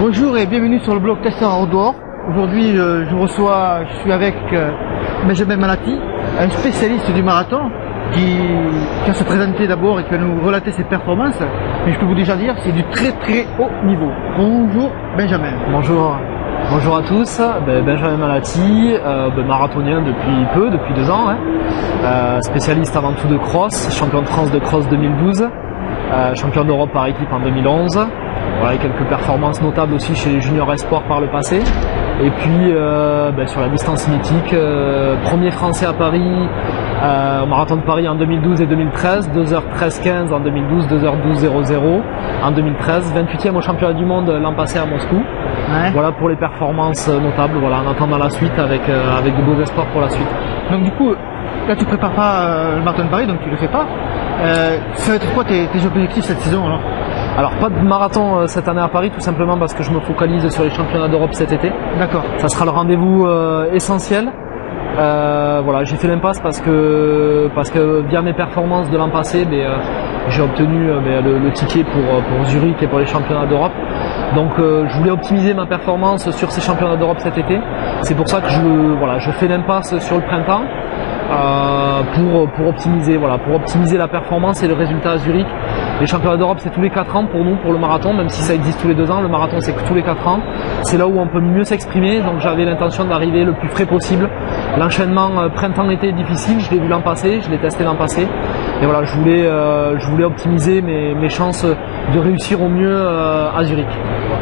Bonjour et bienvenue sur le blog Testeur Outdoor. Aujourd'hui, je suis avec Benjamin Malati, un spécialiste du marathon qui va se présenter d'abord et qui va nous relater ses performances. Mais je peux vous déjà dire, c'est du très très haut niveau. Bonjour Benjamin. Bonjour à tous, Benjamin Malati, marathonien depuis 2 ans, spécialiste avant tout de cross, champion de France de cross 2012, champion d'Europe par équipe en 2011, voilà, quelques performances notables aussi chez les juniors espoirs par le passé. Et puis sur la distance mythique, premier français à Paris, au marathon de Paris en 2012 et 2013, 2h13-15 en 2012, 2h12-00 en 2013, 28e au championnat du monde l'an passé à Moscou. Ouais. Voilà pour les performances notables, voilà, en attendant la suite avec de beaux espoirs pour la suite. Donc du coup, là tu prépares pas le marathon de Paris, donc tu le fais pas. Ça va être quoi tes objectifs cette saison alors? Alors pas de marathon cette année à Paris, tout simplement parce que je me focalise sur les championnats d'Europe cet été. D'accord. Ça sera le rendez-vous essentiel. Voilà, j'ai fait l'impasse parce que via mes performances de l'an passé, j'ai obtenu le ticket pour Zurich et pour les championnats d'Europe. Donc je voulais optimiser ma performance sur ces championnats d'Europe cet été. C'est pour ça que je fais l'impasse sur le printemps pour optimiser la performance et le résultat à Zurich. Les championnats d'Europe, c'est tous les 4 ans pour nous, pour le marathon, même si ça existe tous les 2 ans. Le marathon, c'est que tous les 4 ans. C'est là où on peut mieux s'exprimer. Donc j'avais l'intention d'arriver le plus frais possible. L'enchaînement printemps-été est difficile. Je l'ai vu l'an passé, je l'ai testé l'an passé. Et voilà, je voulais optimiser mes chances de réussir au mieux à Zurich.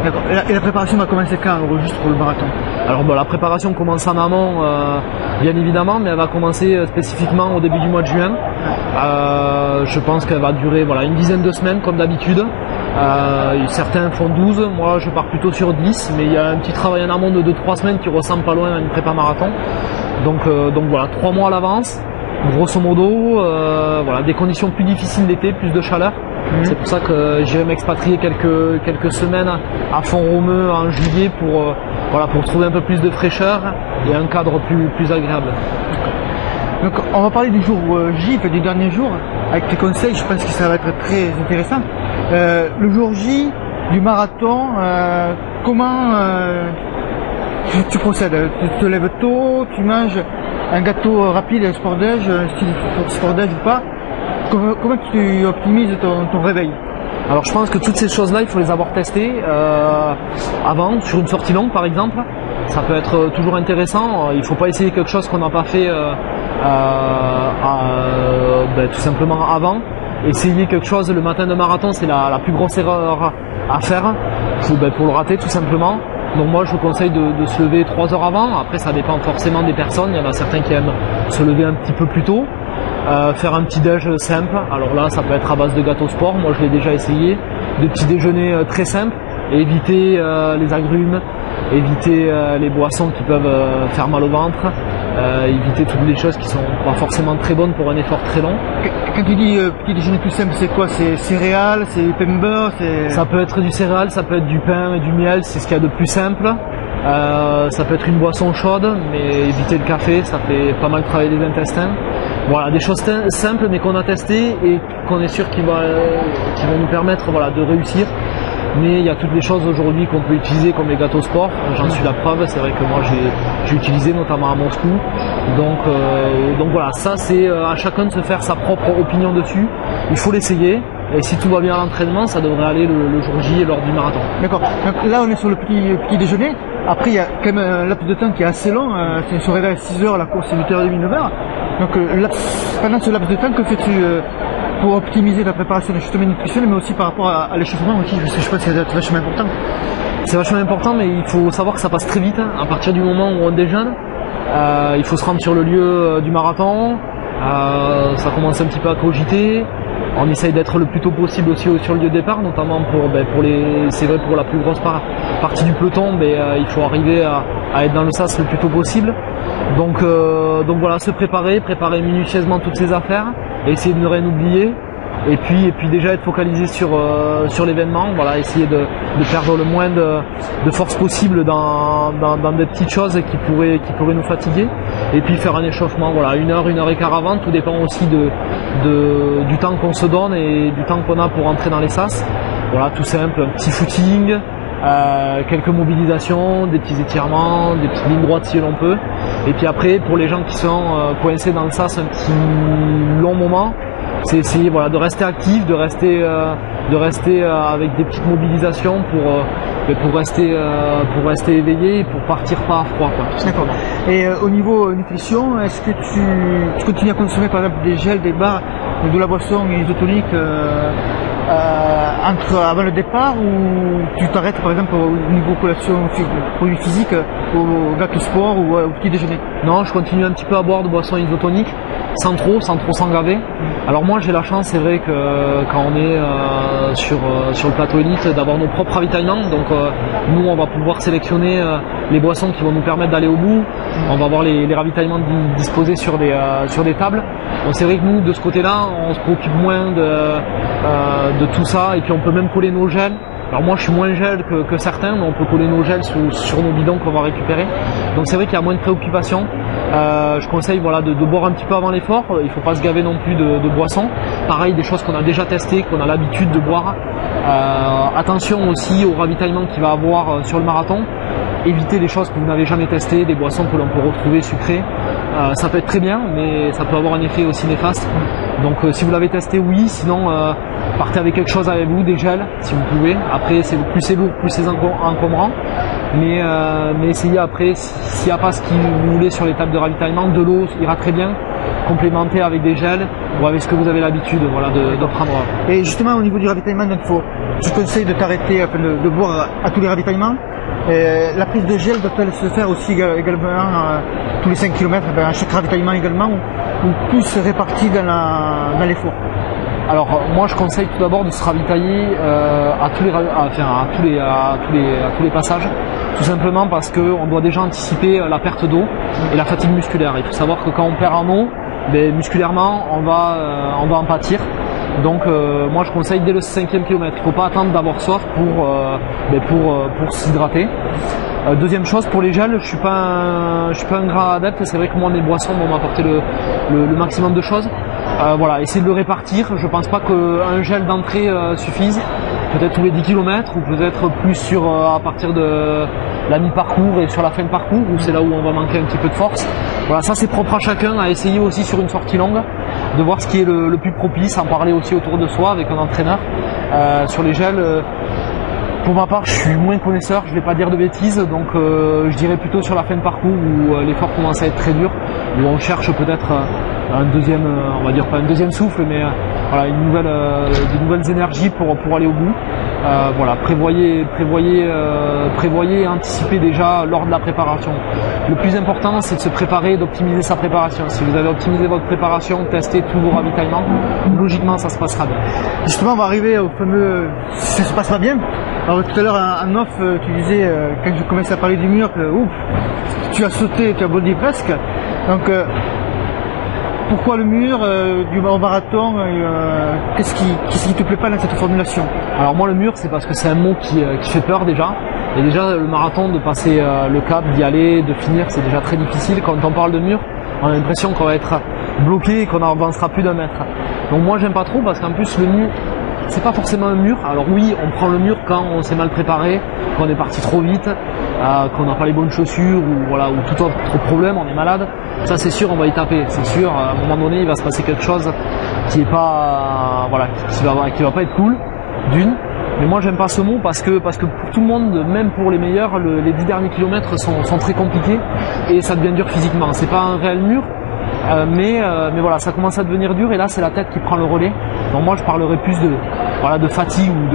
D'accord. Et la préparation va commencer quand, juste pour le marathon? Alors la préparation commence en amont, bien évidemment, mais elle va commencer spécifiquement au début du mois de juin. Je pense qu'elle va durer une dizaine de semaines comme d'habitude. Certains font 12, moi je pars plutôt sur 10, mais il y a un petit travail en amont de 2-3 semaines qui ressemble pas loin à une prépa marathon. Donc voilà, 3 mois à l'avance, grosso modo, des conditions plus difficiles l'été, plus de chaleur. C'est pour ça que j'irai m'expatrier quelques semaines à Font-Romeu en juillet pour trouver un peu plus de fraîcheur et un cadre plus agréable. Donc on va parler du jour J, du dernier jour, avec tes conseils, je pense que ça va être très intéressant. Le jour J du marathon, comment tu procèdes? Tu te lèves tôt, tu manges un gâteau rapide, sport-déj, style sport-déj ou pas? Comment tu optimises ton réveil? Alors je pense que toutes ces choses-là, il faut les avoir testées avant, sur une sortie longue par exemple. Ça peut être toujours intéressant. Il ne faut pas essayer quelque chose qu'on n'a pas fait tout simplement avant. Essayer quelque chose le matin de marathon, c'est la plus grosse erreur à faire pour le rater tout simplement. Donc moi je vous conseille de se lever 3 heures avant. Après ça dépend forcément des personnes. Il y en a certains qui aiment se lever un petit peu plus tôt. Faire un petit déj simple, alors là ça peut être à base de gâteau sport, moi je l'ai déjà essayé, de petits déjeuners très simples, et éviter les agrumes, éviter les boissons qui peuvent faire mal au ventre, éviter toutes les choses qui sont pas forcément très bonnes pour un effort très long. Quand tu dis petit déjeuner plus simple, c'est quoi? C'est céréales, c'est pain beurre? Ça peut être du céréal, ça peut être du pain et du miel, c'est ce qu'il y a de plus simple. Ça peut être une boisson chaude, mais éviter le café, ça fait pas mal travailler les intestins. Voilà, des choses simples mais qu'on a testées et qu'on est sûr qui vont nous permettre de réussir. Mais il y a toutes les choses aujourd'hui qu'on peut utiliser comme les gâteaux sport, j'en suis la preuve, c'est vrai que moi j'ai utilisé notamment à Moscou. Donc voilà, ça c'est à chacun de se faire sa propre opinion dessus, il faut l'essayer. Et si tout va bien à l'entraînement, ça devrait aller le jour J lors du marathon. D'accord. Donc là, on est sur le petit déjeuner. Après, il y a quand même un laps de temps qui est assez long. C'est se réveille à 6h, la course c'est 8h30, 9h. Donc pendant ce laps de temps, que fais-tu pour optimiser la préparation d'ajustement nutritionnel, mais aussi par rapport à l'échauffement aussi, parce que je pense que c'est vachement important. C'est vachement important, mais il faut savoir que ça passe très vite. À partir du moment où on déjeune, il faut se rendre sur le lieu du marathon. Ça commence un petit peu à cogiter. On essaye d'être le plus tôt possible aussi sur le lieu de départ, notamment c'est vrai pour la plus grosse partie du peloton, il faut arriver à être dans le sas le plus tôt possible. Donc voilà, se préparer minutieusement toutes ces affaires, et essayer de ne rien oublier. Et puis déjà être focalisé sur l'événement, essayer de perdre le moins de force possible dans des petites choses qui pourraient nous fatiguer, et puis faire un échauffement 1 heure, 1 heure et quart avant. Tout dépend aussi du temps qu'on se donne et du temps qu'on a pour entrer dans les sas. Voilà, tout simple, un petit footing, quelques mobilisations, des petits étirements, des petites lignes droites si l'on peut. Et puis après, pour les gens qui sont coincés dans le sas un petit long moment, c'est essayer voilà, de rester actif, de rester avec des petites mobilisations pour rester éveillé et pour partir pas à froid. D'accord. Et au niveau nutrition, est-ce que tu continues à consommer par exemple des gels, des barres, de la boisson isotonique avant le départ, ou tu t'arrêtes par exemple au niveau collation, produits physiques, au gâteau sport ou au petit déjeuner? Non, je continue un petit peu à boire de boissons isotoniques, sans trop s'engaver. Alors moi j'ai la chance, c'est vrai que quand on est sur le plateau élite, d'avoir nos propres ravitaillements. Donc nous on va pouvoir sélectionner les boissons qui vont nous permettre d'aller au bout. On va avoir les ravitaillements disposés sur des tables. Donc c'est vrai que nous de ce côté-là, on se préoccupe moins de tout ça, et puis on peut même coller nos gels. Alors moi je suis moins gel que certains, mais on peut coller nos gels sur nos bidons qu'on va récupérer. Donc c'est vrai qu'il y a moins de préoccupation. Je conseille voilà, de boire un petit peu avant l'effort. Il ne faut pas se gaver non plus de boissons. Pareil, des choses qu'on a déjà testées, qu'on a l'habitude de boire. Attention aussi au ravitaillement qu'il va avoir sur le marathon. Évitez les choses que vous n'avez jamais testées, des boissons que l'on peut retrouver sucrées. Ça peut être très bien, mais ça peut avoir un effet aussi néfaste. Donc si vous l'avez testé, oui. Sinon, partez avec quelque chose avec vous, des gels, si vous pouvez. Après, plus c'est lourd, plus c'est encombrant. Mais essayez après, s'il n'y a pas ce que vous voulez sur les tables de ravitaillement, de l'eau ira très bien. Complémenter avec des gels ou avec ce que vous avez l'habitude voilà, de prendre. Et justement, au niveau du ravitaillement, donc, tu conseilles de t'arrêter, enfin, de boire à tous les ravitaillements. La prise de gel doit-elle se faire aussi également tous les 5 km, à chaque ravitaillement également, ou plus réparti dans l'effort? Alors moi je conseille tout d'abord de se ravitailler à tous les passages, tout simplement parce qu'on doit déjà anticiper la perte d'eau et la fatigue musculaire. Il faut savoir que quand on perd en eau, musculairement on va en pâtir. Donc moi je conseille dès le 5e kilomètre. Il ne faut pas attendre d'avoir soif pour s'hydrater. Deuxième chose, pour les gels, je suis pas un grand adepte. C'est vrai que moi mes boissons vont m'apporter le maximum de choses. Voilà, essayez de le répartir. Je pense pas qu'un gel d'entrée suffise. Peut-être tous les 10 km ou peut-être plus à partir de la mi-parcours et sur la fin de parcours, où c'est là où on va manquer un petit peu de force. Voilà, ça c'est propre à chacun, à essayer aussi sur une sortie longue, de voir ce qui est le plus propice, en parler aussi autour de soi avec un entraîneur. Sur les gels, pour ma part, je suis moins connaisseur, je ne vais pas dire de bêtises, donc je dirais plutôt sur la fin de parcours où l'effort commence à être très dur, où on cherche peut-être un deuxième, on va dire pas un deuxième souffle, mais voilà, de nouvelles énergies pour aller au bout. Voilà, prévoyez et anticipez déjà lors de la préparation. Le plus important, c'est de se préparer et d'optimiser sa préparation. Si vous avez optimisé votre préparation, testez tous vos ravitaillements, logiquement ça se passera bien. Justement, on va arriver au fameux ça se passe pas bien. Alors tout à l'heure en off, tu disais quand je commençais à parler du mur que tu as sauté, tu as bondi presque. Donc pourquoi le mur du marathon qu'est-ce qui te plaît pas dans cette formulation? Alors moi le mur, c'est parce que c'est un mot qui fait peur déjà. Et déjà le marathon, de passer le cap, d'y aller, de finir, c'est déjà très difficile. Quand on parle de mur, on a l'impression qu'on va être bloqué et qu'on n'avancera plus d'un mètre. Donc moi j'aime pas trop, parce qu'en plus le mur, c'est pas forcément un mur. Alors oui, on prend le mur quand on s'est mal préparé, quand on est parti trop vite, qu'on n'a pas les bonnes chaussures ou tout autre problème, on est malade. Ça c'est sûr, on va y taper. C'est sûr, à un moment donné, il va se passer quelque chose qui est pas, qui va pas être cool, d'une. Mais moi j'aime pas ce mot parce que pour tout le monde, même pour les meilleurs, les 10 derniers kilomètres sont très compliqués et ça devient dur physiquement. C'est pas un réel mur. Mais voilà, ça commence à devenir dur et là c'est la tête qui prend le relais. Donc moi je parlerai plus de fatigue ou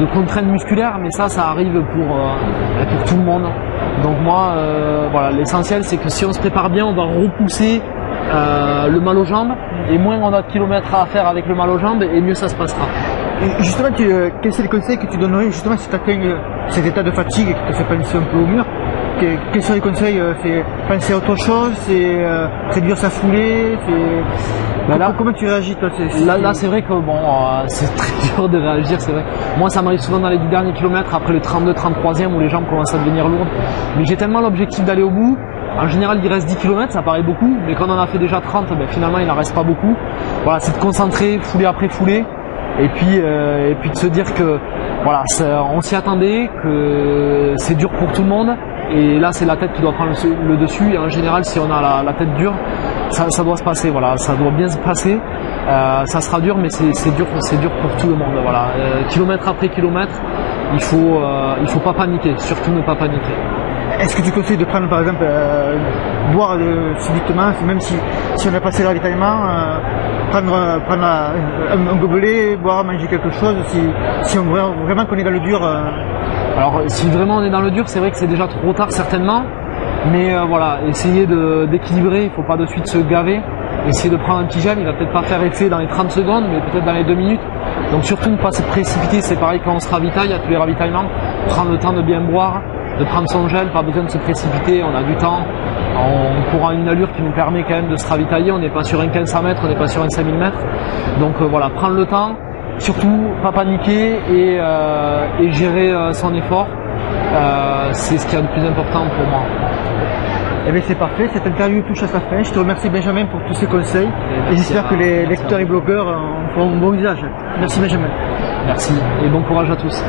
de contraintes musculaires, mais ça arrive pour tout le monde. Donc moi voilà, l'essentiel c'est que si on se prépare bien, on va repousser le mal aux jambes, et moins on a de kilomètres à faire avec le mal aux jambes, et mieux ça se passera. Et justement, quels sont les conseils que tu donnerais justement si tu atteins cet état de fatigue et que tu te fais penser un peu au mur? Quels sont les conseils? C'est penser à autre chose? C'est réduire sa foulée? Comment tu réagis toi? Là c'est vrai que c'est très dur de réagir, c'est vrai. Moi ça m'arrive souvent dans les 10 derniers kilomètres, après le 32-33e où les jambes commencent à devenir lourdes. Mais j'ai tellement l'objectif d'aller au bout. En général il reste 10 km, ça paraît beaucoup, mais quand on en a fait déjà 30, finalement il n'en reste pas beaucoup. Voilà, c'est de concentrer, foulée après foulée. Et puis de se dire que voilà, on s'y attendait, que c'est dur pour tout le monde. Et là, c'est la tête qui doit prendre le dessus. Et en général, si on a la tête dure, ça doit se passer. Voilà, ça doit bien se passer. Ça sera dur, mais c'est dur pour tout le monde. Voilà, kilomètre après kilomètre, il faut pas paniquer. Surtout ne pas paniquer. Est-ce que tu conseilles de prendre, par exemple, boire subitement, même si on a passé le ravitaillement, prendre un gobelet, boire, manger quelque chose, si on vraiment qu'on est dans le dur. Alors, si vraiment on est dans le dur, c'est vrai que c'est déjà trop tard certainement, mais voilà, essayer d'équilibrer, il faut pas de suite se gaver, essayer de prendre un petit gel, il va peut-être pas faire effet dans les 30 secondes, mais peut-être dans les 2 minutes, donc surtout ne pas se précipiter, c'est pareil quand on se ravitaille, à tous les ravitaillements, prendre le temps de bien boire, de prendre son gel, pas besoin de se précipiter, on a du temps, on court à une allure qui nous permet quand même de se ravitailler, on n'est pas sur un 1500 mètres, on n'est pas sur un 5000 mètres, donc voilà, prendre le temps, surtout pas paniquer et gérer son effort, c'est ce qui est le plus important pour moi. Eh bien c'est parfait, cette interview touche à sa fin. Je te remercie Benjamin pour tous ces conseils et j'espère que les lecteurs et blogueurs en feront un bon usage. Merci Benjamin. Merci et bon courage à tous.